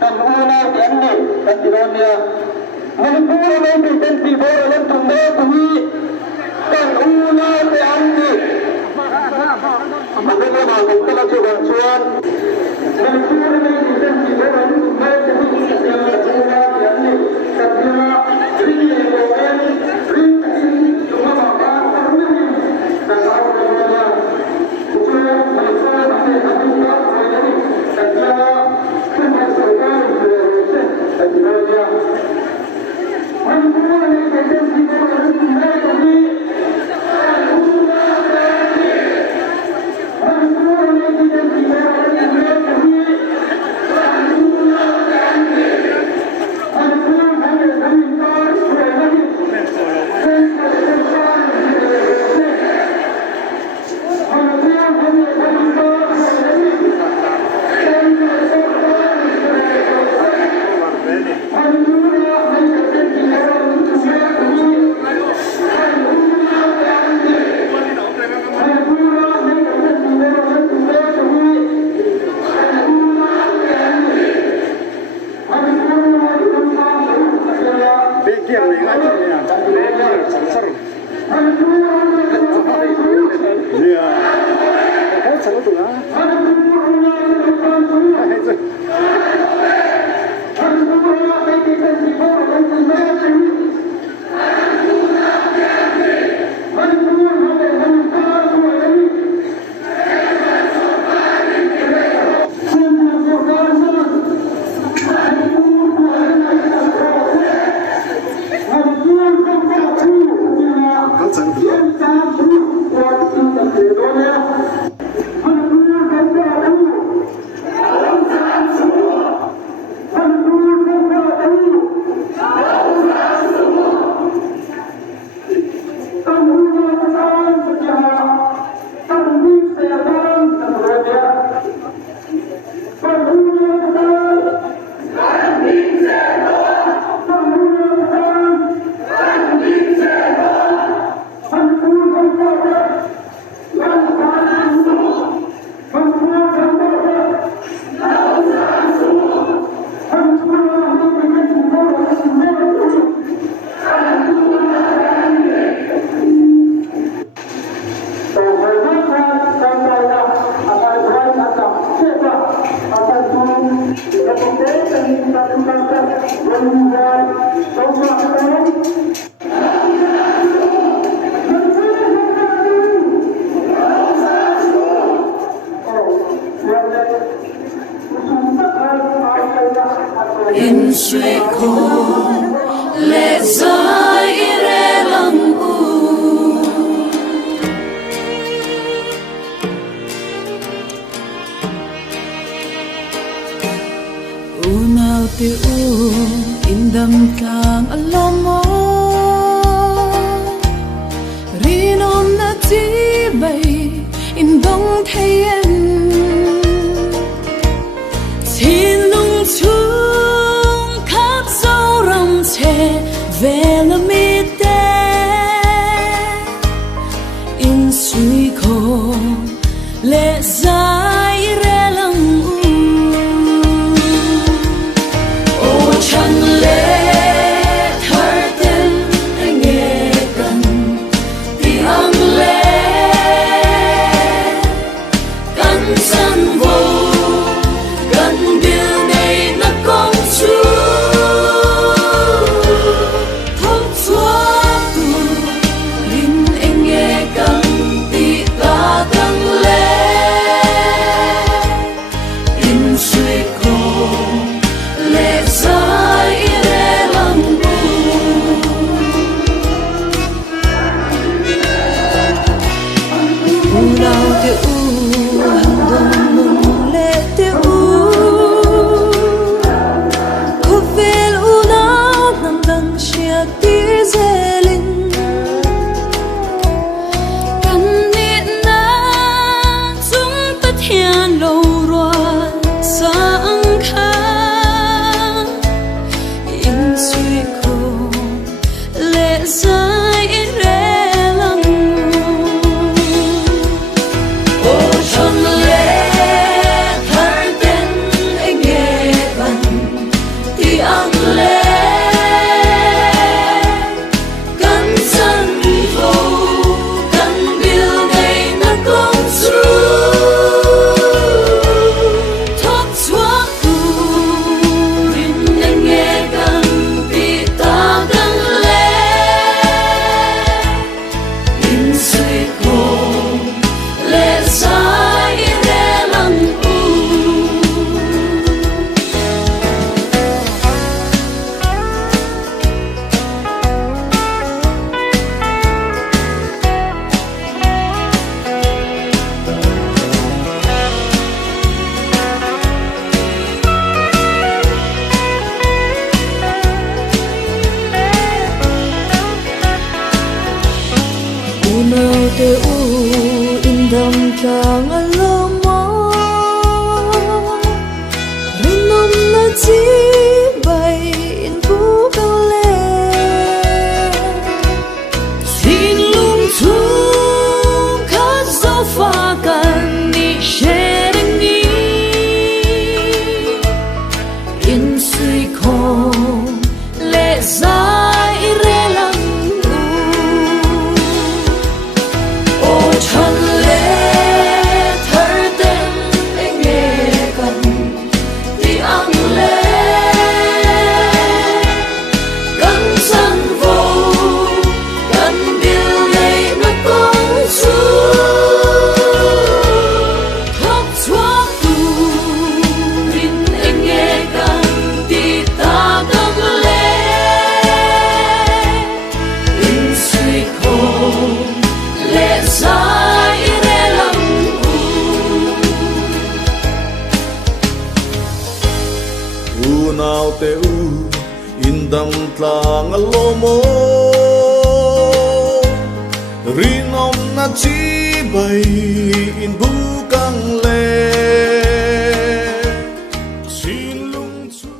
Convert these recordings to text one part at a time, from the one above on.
kan una ti anni kan tironia manipur mai ti ten ti bor len tumbe tumi kan una ti anni magana ma kantala chuan chuan manipur mai ti ten ti bor len tumbe tumi kan una ti anni kan tira ri ko en ri tin tuma ma ka karni kan sa ko ya uche manipur ase hati ka ni kan tira in suy khôn lệ rơi re lăng u nào tiêu in đầm càng alomo rinom na ti bay in dong thayen thiên lung chung khắp sâu rong che về là mi te in suy khô lệ dài re lăng u ô chẳng lẽ thở tên anh nghe cần thì ăn lẽ tlang alamo rinom na chi bay in bugang le xin lung tung kha zo fa kan ni sharing ni in sui khong le zai re lang o chan le thar ten enge kan ti ang le kan san vo kan bil nei na kong su thok chua tu rin enge kan ti ta kang le in sui khong le sai re lang u nau te u indam tlang alomo rinom na chi bay in bukang le xin lung chu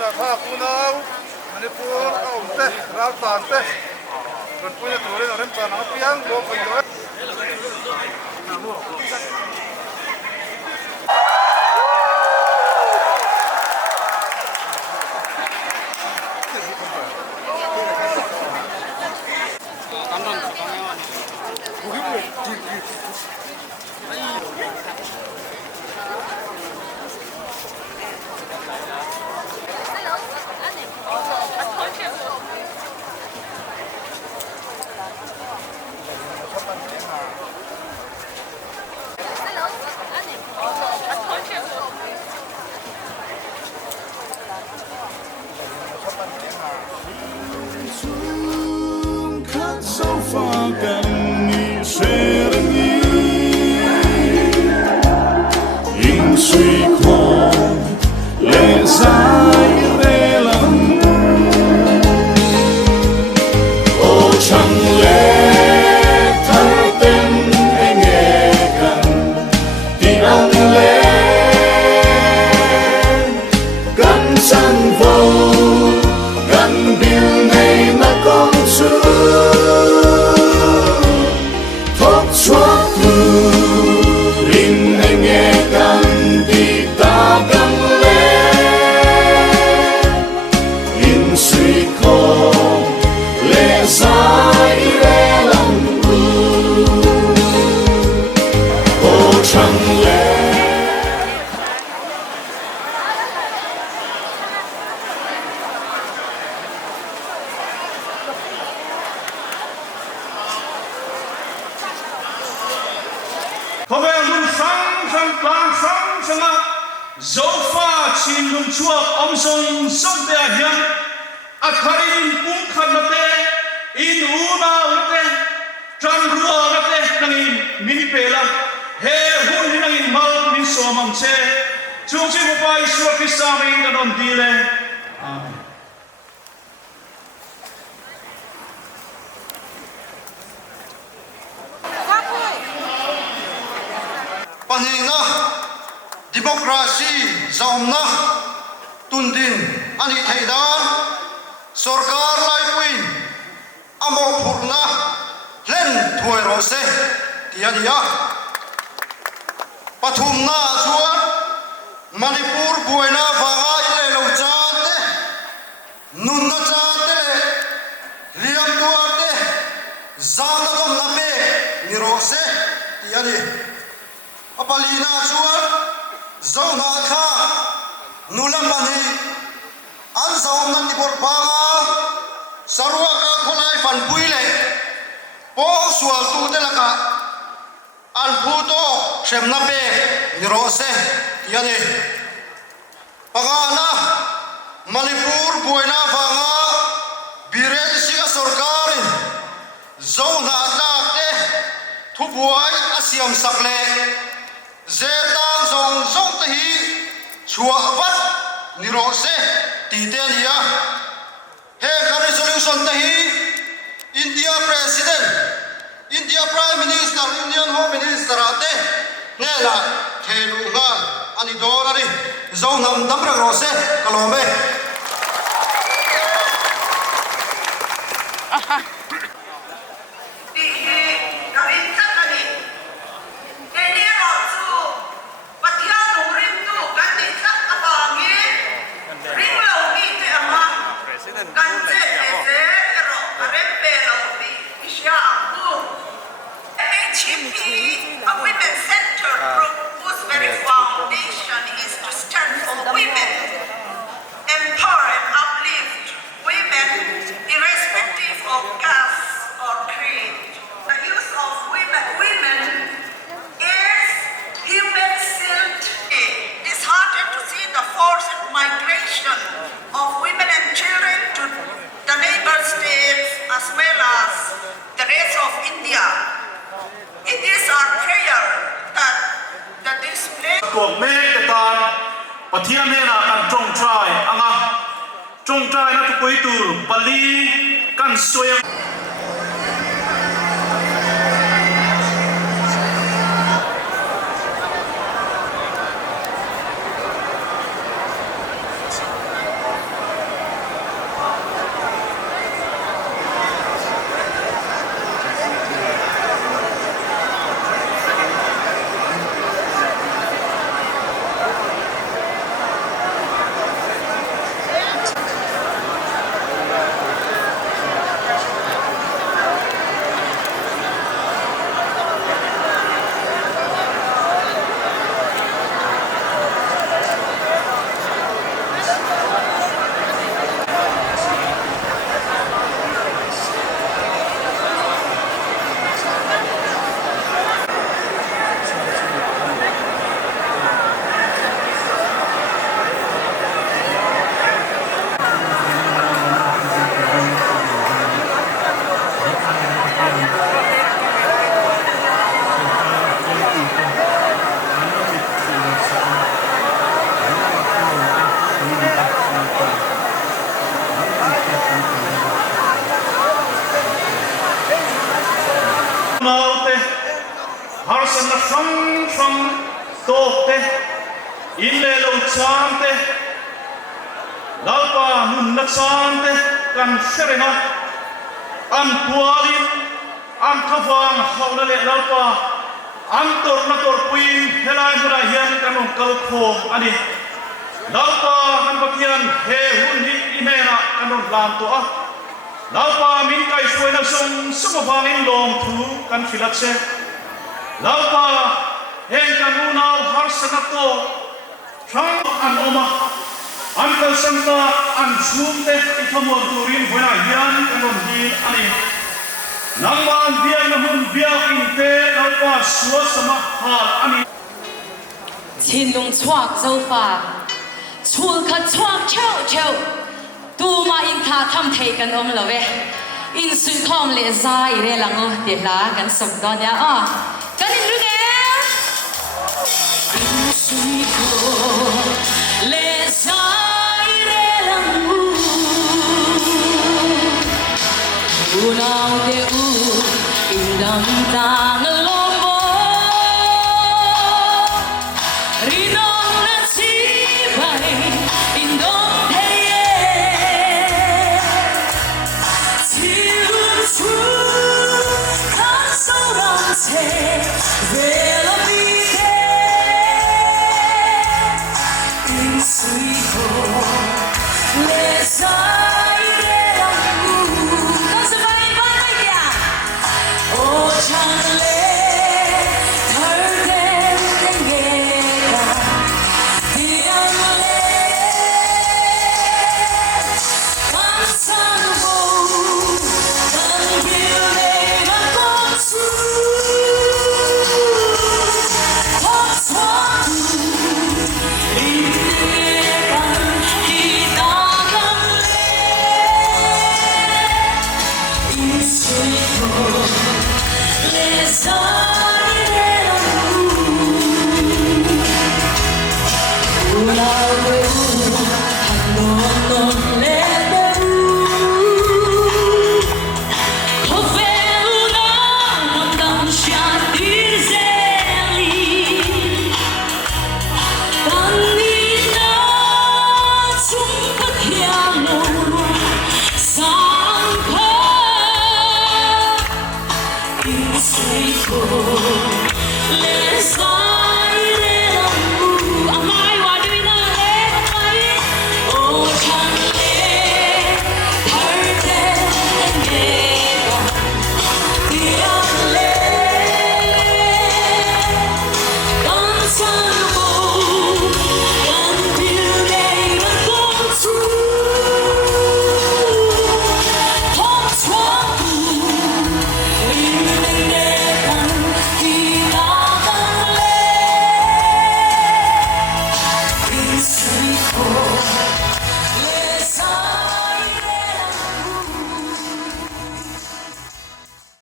na tha kunau manipur au te ral tan te kon punya tu le rem tan na piang bo ko yo Zofa chin lung chuak om song som te hian a kharin pum khat na te in una te tran ruwa na te nangin mini pela he hun nangin in so mang che chung chi mo pa Isua Krista min kanon dile amen panina demokrasi zaumna tundin ani thaidan sarkar lai puin amo phurna len thuai ro se tiania pathumna chuan manipur buaina wanga ile lo chate nunna chate liam tuarte zana dom na pe ni ro se tiani apalina chuan zona kha nulam bani an zaum nan ni bor panga sarwa ka khonai fan puile po sual tu te laka al phuto shemna pe ni ro se yani pagana manipur buena wanga biren siga sarkarin zona takte thubuai asiam sakle zetang zong zong te hi chua wat ni ro se ti te lia he ka resolution te hi India president India prime minister Indian home minister ate nela thelu nga ani dolari zong nam dam ra ro se kalome cuộc mê cái tan và thiên này là căn trông trai anh à trông trai nó tụi quý từ Bali căn xuôi harsan na from tote ille lo chante lalpa nun na chante kan serena an pualin an khawang hawna le lalpa an tor na tor puin helai hura hian kanong kalkho ani lalpa han bakian he hun hi imena kanong lam to a lalpa min kai suai na sum sumawangin long thu kan filat se lalpa heng kanunau harsanato thang an oma an kalsanta an zoomte ithamor turin hoina hian kanon hi ani nangman biang namun biang inte lalpa suwa sama hal ani Chinlung chuak zopa chul kha chuak cheu cheu tu ma in tha tham thei kan om love in sui khom le za ire lango te la kan som don ya a kan in ruge na